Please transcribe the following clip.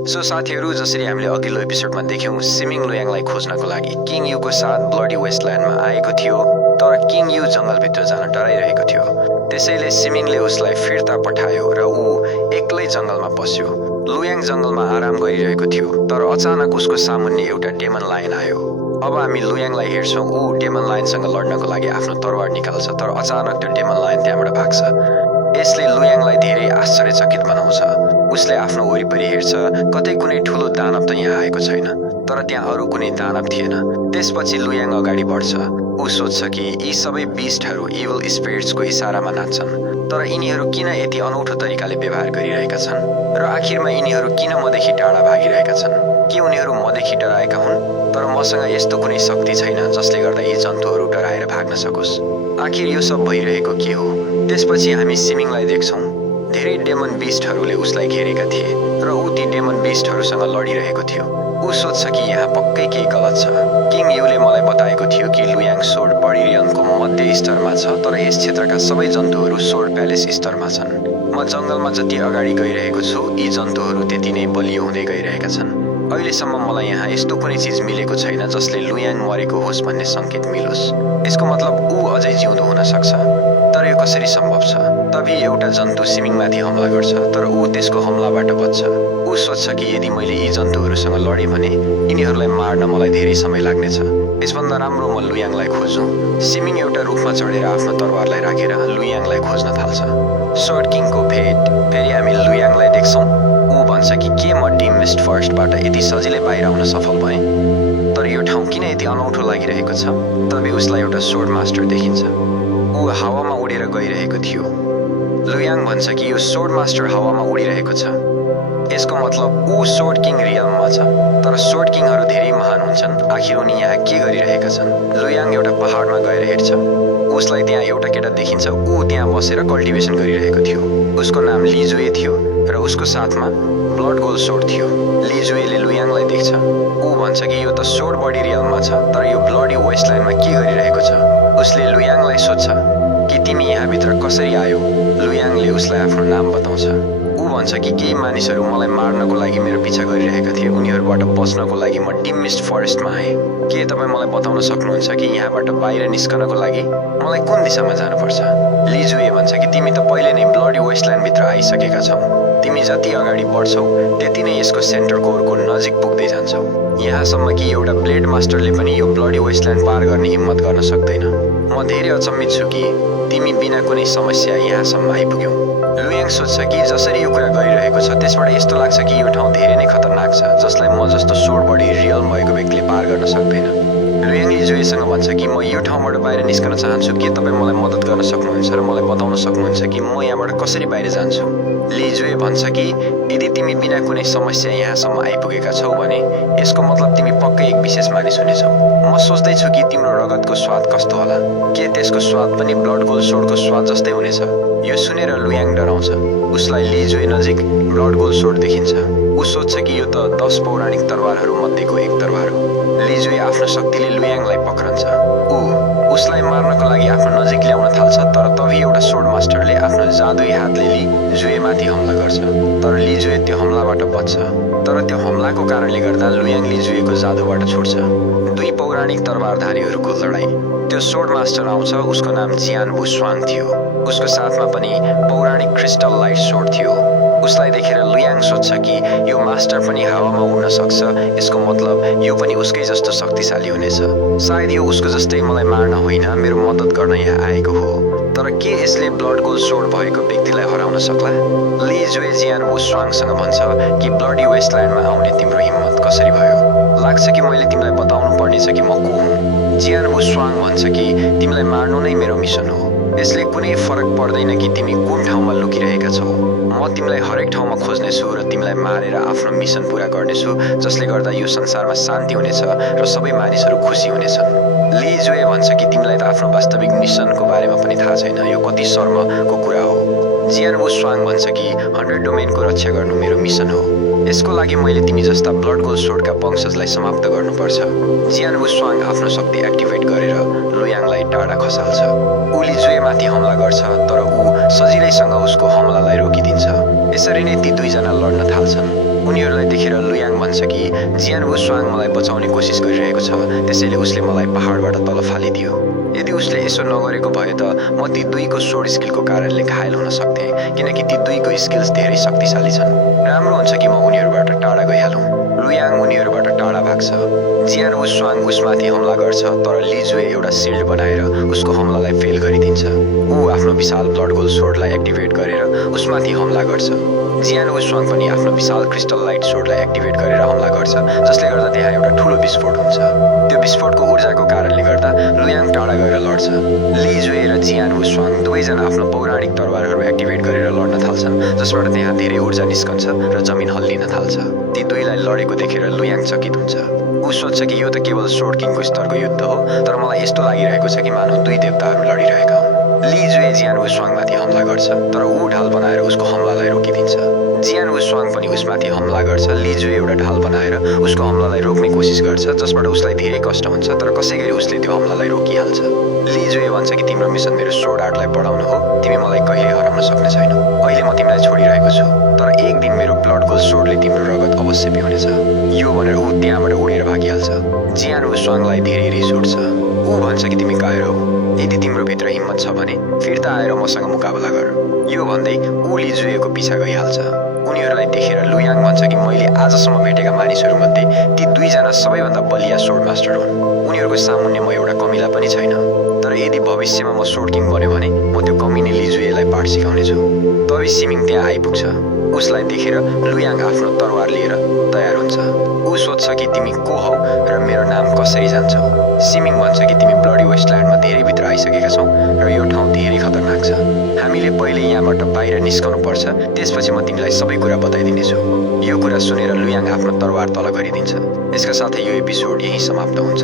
So साथीहरू, जसरी हामीले अघिल्लो एपिसोडमा देख्यौं, सिमिङ लुयाङलाई खोज्नको लागि किङ युको साथ ब्लडी वेस्टल्यान्डमा आएको थियो, तर किङ यु जंगलभित्र जान डराइरहेको थियो। त्यसैले सिमिङले उसलाई फिर्ता पठायो र ऊ एक्लै जंगलमा पस्यो। लुयाङ जंगलमा आराम गरिरहेको थियो, तर अचानक उसको सामुन्ने एउटा डेमन लायन आयो। अब हामी लुयाङलाई हेर्छौं, ऊ डेमन लायनसँग लड्नको लागि आफ्नो तरवार निकाल्छ, तर अचानक त्यो डेमन लायन त्यहाँबाट भाग्छ। यसले लुयाङलाई धेरै आश्चर्यचकित बनाउँछ। उसले आफ्नो वरिपरि हेर्छ, कतै कुनै ठूलो दानव त यहाँ आएको छैन, तर त्यहाँ अरू कुनै दानव थिएन। त्यसपछि लुयाङ अगाडि बढ्छ। ऊ सोच्छ कि यी सबै बिस्टहरू इभिल स्पिरिट्सको इशारामा नाच्छन्, तर यिनीहरू किन यति अनौठो तरिकाले व्यवहार गरिरहेका छन् र आखिरमा यिनीहरू किन मदेखि टाढा भागिरहेका छन्? के उनीहरू मदेखि डराएका हुन्? तर मसँग यस्तो कुनै शक्ति छैन जसले गर्दा यी जन्तुहरू डराएर भाग्न सकोस्। आखिर यो सब भइरहेको के हो? त्यसपछि हामी सिमिङलाई देख्छौं। धेरै डेमन बिस्टहरूले उसलाई घेरेका थिए र ऊ ती डेमन बिस्टहरूसँग लडिरहेको थियो। ऊ सोच्छ कि यहाँ पक्कै केही गलत छ। किङ युले मलाई बताएको थियो कि लुयाङ सोर्ड बडी रियलमको मध्य स्तरमा छ, तर यस क्षेत्रका सबै जन्तुहरू सोर्ड प्यालेस स्तरमा छन्। म जंगलमा जति अगाडि गइरहेको छु, यी जन्तुहरू त्यति नै बलियो हुँदै गइरहेका छन्। अहिलेसम्म मलाई यहाँ यस्तो कुनै चीज मिलेको छैन जसले लुयाङ मरेको होस् भन्ने संकेत मिलोस्। यसको मतलब ऊ अझै जिउँदो हुन सक्छ। तर यो कसरी सम्भव छ? तभी एउटा जन्तु सिमिङमाथि हमला गर्छ, तर ऊ त्यसको हमलाबाट बच्छ। ऊ सोच्छ कि यदि मैले यी जन्तुहरूसँग लडेँ भने यिनीहरूलाई मार्न मलाई धेरै समय लाग्नेछ। यसभन्दा राम्रो म लुयाङलाई खोजौँ। सिमिङ एउटा रुखमा चढेर आफ्नो तरवारलाई राखेर लुयाङलाई खोज्न थाल्छ। सोर्ड किङको भेट। फेरि हामी लुयाङलाई देख्छौँ। ऊ भन्छ कि के म डिम मिस्ट फरेस्टबाट यति सजिलै बाहिर आउन सफल भएँ? तर यो ठाउँ किन यति अनौठो लागिरहेको छ? तभी उसलाई एउटा सोर्ड मास्टर देखिन्छ। ऊ हावामा उडेर गइरहेको थियो। लुयाङ भन्छ कि यो सोर्ड मास्टर हावामा उडिरहेको छ। यसको मतलब ऊ सोर्ड किङ रियलममा छ। तर सोर्ड किङहरू धेरै महान हुन्छन्। आखिर उनी यहाँ के गरिरहेका छन्? लुयाङ एउटा पहाडमा गएर हेर्छ। उसलाई त्यहाँ एउटा केटा देखिन्छ। ऊ त्यहाँ बसेर कल्टिभेसन गरिरहेको थियो। उसको नाम लिजुए थियो र उसको साथमा ब्लड गोल्ड सोर्ड थियो। लिजुएले लुयाङलाई देख्छ। ऊ भन्छ कि यो त सोर्ड बडी रियलममा छ, तर यो ब्लडी वेस्टल्यान्डमा के गरिरहेको छ? उसले लुयाङलाई सोध्छ कि तिमी यहाँभित्र कसरी आयो? लुयाङले उसलाई आफ्नो नाम बताउँछ। ऊ भन्छ कि केही मानिसहरू मलाई मार्नको लागि मेरो पिछा गरिरहेका थिए। उनीहरूबाट बच्नको लागि म डिम मिस्ट फरेस्टमा आएँ। के तपाईँ मलाई बताउन सक्नुहुन्छ कि यहाँबाट बाहिर निस्कनको लागि मलाई कुन दिशामा जानुपर्छ? लिजुए भन्छ कि तिमी त पहिले नै ब्लडी वेस्टल्यान्डभित्र आइसकेका छौ। तिमी जति अगाडि बढ्छौ त्यति नै यसको सेन्टर कोरको नजिक पुग्दै जान्छौ। यहाँसम्म कि एउटा ब्लेड मास्टरले पनि यो ब्लडी वेस्टल्यान्ड पार गर्ने हिम्मत गर्न सक्दैन। म धेरै अचम्मित छु कि तिमी बिना कुनै समस्या यहाँसम्म आइपुग्यौ। लुयाङ सोच्छ कि जसरी यो कुरा गरिरहेको छ त्यसबाट यस्तो लाग्छ कि यो ठाउँ धेरै नै खतरनाक छ, जसलाई म जस्तो सोर्ड बडी रियल भएको व्यक्तिले पार गर्न सक्दैन। लुयाङले जुएसँग भन्छ कि म यो ठाउँबाट बाहिर निस्कन चाहन्छु। के तपाईँ मलाई मद्दत गर्न सक्नुहुन्छ र मलाई बताउन सक्नुहुन्छ कि म यहाँबाट कसरी बाहिर जान्छु? लिजुए भन्छ कि यदि तिमी बिना कुनै समस्या यहाँसम्म आइपुगेका छौ भने यसको मतलब तिमी पक्कै एक विशेष मानिस हुनेछौ। म सोच्दैछु कि तिम्रो रगतको स्वाद कस्तो होला? के त्यसको स्वाद पनि ब्लड गोल्ड सोर्डको स्वाद जस्तै हुनेछ? यो सुनेर लुयाङ डराउँछ। उसलाई लिजुए नजिक ब्लड गोल्ड सोर्ड देखिन्छ। ऊ सोच्छ कि यो त 10 पौराणिक तरवारहरू मध्येको एक तरवार हो। लिजुए आफ्नो शक्तिले लुयाङलाई पक्रन्छ। ऊ उसलाई मार्नको लागि आफ्नो नजिक ल्याउन थाल्छ, तर तभी एउटा सोर्ड मास्टरले आफ्नो जादुई हातले लिजुएमाथि हमला गर्छ। तर लिजुए त्यो हमलाबाट बच्छ। तर त्यो हमलाको कारणले गर्दा लुयाङ लिजुएको जादुबाट छुट्छ। दुई पौराणिक तरवारधारीहरूको लडाईँ। त्यो सोर्ड मास्टर आउँछ। उसको नाम जियान बुस्वाङ थियो। उसको साथमा पनि पौराणिक क्रिस्टल लाइट सोर्ड थियो। उसलाई देखेर लुयाङ सोच्छ कि यो मास्टर पनि हावामा उड्न सक्छ। यसको मतलब यो पनि उसकै जस्तो शक्तिशाली हुनेछ। सायद यो उसको जस्तै मलाई मार्न होइन, मेरो मद्दत गर्न यहाँ आएको हो। तर के यसले ब्लड गोल्ड सोर्ड भएको व्यक्तिलाई हराउन सक्ला? लिजुए जियान बुस्वाङसँग भन्छ कि ब्लडी वेस्टल्यान्डमा आउने तिम्रो हिम्मत कसरी भयो? लाग्छ कि मैले तिमीलाई बताउनु पर्नेछ कि म को हुँ। जियान बुस्वाङ भन्छ कि तिमीलाई मार्नु नै मेरो मिसन हो। यसले कुनै फरक पर्दैन कि तिमी कुन ठाउँमा लुकिरहेका छौ। म तिमीलाई हरेक ठाउँमा खोज्नेछु र तिमीलाई मारेर आफ्नो मिसन पूरा गर्नेछु, जसले गर्दा यो संसारमा शान्ति हुनेछ र सबै मानिसहरू खुसी हुनेछन्। लिजुए भन्छ कि तिमीलाई त आफ्नो वास्तविक मिसनको बारेमा पनि थाहा छैन। यो कति शर्मको कुरा हो। जियान बुस्वाङ भन्छ कि 100 डोमेनको रक्षा गर्नु मेरो मिसन हो। यसको लागि मैले तिमी जस्ता ब्लड गोल्ड सोर्डका वंशजलाई समाप्त गर्नुपर्छ। जियान बुस्वाङ आफ्नो शक्ति एक्टिभेट गरेर लुयाङलाई टाढा खसाल्छ। ऊ लिजुएमाथि हमला गर्छ, तर ऊ सजिलैसँग उसको हमलालाई रोकिदिन्छ। यसरी नै ती दुईजना लड्न थाल्छन्। उनीहरूलाई देखेर लुयाङ भन्छ कि जियान वुसवाङ मलाई बचाउने कोसिस गरिरहेको छ, त्यसैले उसले मलाई पहाडबाट तल फालिदियो। यदि उसले यसो नगरेको भए त म ती दुईको सोड स्किलको कारणले घायल हुन सक्थेँ, किनकि ती दुईको स्किल्स धेरै शक्तिशाली छन्। राम्रो हुन्छ कि म उनीहरूबाट टाढा गइहालौँ। लुयाङ उनीहरूबाट टाढा भाग्छ। जियान वुसवाङ उसमाथि हमला गर्छ, तर लिजुए एउटा सिल्ड बनाएर उसको हमलालाई फेल गरिदिन्छ। ऊ आफ्नो विशाल ब्लड गोल्ड सोर्डलाई एक्टिभेट गरेर उसमाथि हमला गर्छ। जियान वुसवाङ पनि आफ्नो विशाल क्रिस्टल लाइट सोर्डलाई एक्टिभेट गरेर हमला गर्छ, जसले गर्दा त्यहाँ एउटा ठुलो विस्फोट हुन्छ। त्यो विस्फोटको ऊर्जाको कारणले गर्दा लुयाङ टाढा गएर लड्छ। लिजुए र जियान वुसवाङ दुवैजना आफ्नो पौराणिक तरवारहरू एक्टिभेट गरेर लड्न थाल्छन्, जसबाट त्यहाँ धेरै ऊर्जा निस्कन्छ र जमिन हल्लिन थाल्छ। ती दुईलाई लडेको देखेर लुयाङ चकित हुन्छ। ऊ सोच्छ कि यो त केवल सोर्ड किङको स्तरको युद्ध हो, तर मलाई यस्तो लागिरहेको छ कि मानव दुई देवताहरू लडिरहेका हुन्। लिजुए जियान वुसवाङमाथि हमला गर्छ, तर ऊ ढाल बनाएर उसको हमलालाई रोकिदिन्छ। जियान वुसवाङ पनि उसमाथि हमला गर्छ। लिजुए एउटा ढाल बनाएर उसको हमलालाई रोक्ने कोसिस गर्छ, जसबाट उसलाई धेरै कष्ट हुन्छ, तर कसै गरी उसले त्यो हमलालाई रोकिहाल्छ। लिजुए भन्छ कि तिम्रो मिसन मेरो सोर्ड आर्टलाई बढाउनु हो, तिमी मलाई कहिले हराउन सक्ने छैनौ। अहिले म तिमीलाई छोडिरहेको छु, तर एक दिन मेरो ब्लड गोल्ड सोर्डले तिम्रो रगत अवश्य पिउनेछ। यो भनेर ऊ त्यहाँबाट उडेर भागिहाल्छ। जियान वुसवाङलाई धेरै रिस उठ्छ। ऊ भन्छ कि तिमी कायर हौ। यदि तिम्रो भित्र हिम्मत छ भने फिर्ता आएर मसँग मुकाबला गर। यो भन्दै ऊ लिजुएको पिछा गइहाल्छ। उनीहरूलाई देखेर लुयाङ भन्छ कि मैले आजसम्म भेटेका मानिसहरूमध्ये ती दुईजना सबैभन्दा बलिया सोर्ड मास्टर हुन्। उनीहरूको सामुन्ने म एउटा कमिला पनि छैन। तर यदि भविष्यमा म सोर्ड किङ बन्यो भने म त्यो कमिने लिजुएलाई पाठ सिकाउनेछु। तबी सिमिङ त्यहाँ आइपुग्छ। उसलाई देखेर लुयाङ आफ्नो तरवार लिएर तयार हुन्छ। ऊ सोध्छ कि तिमी को हौ र मेरो नाम कसरी जान्छौ। सिमिङ भन्छ कि तिमी ब्लडी वेस्टल्यान्डमा धेरै भित्र आइसकेका छौ र यो ठाउँ धेरै खतरनाक छ। हामीले पहिले यहाँबाट बाहिर निस्कनु पर्छ, त्यसपछि म तिमीलाई सबै कुरा बताइदिनेछु। यो कुरा सुनेर लुयाङ आफ्नो तरवार तल गरिदिन्छ। यसका साथै यो एपिसोड यही समाप्त हुन्छ।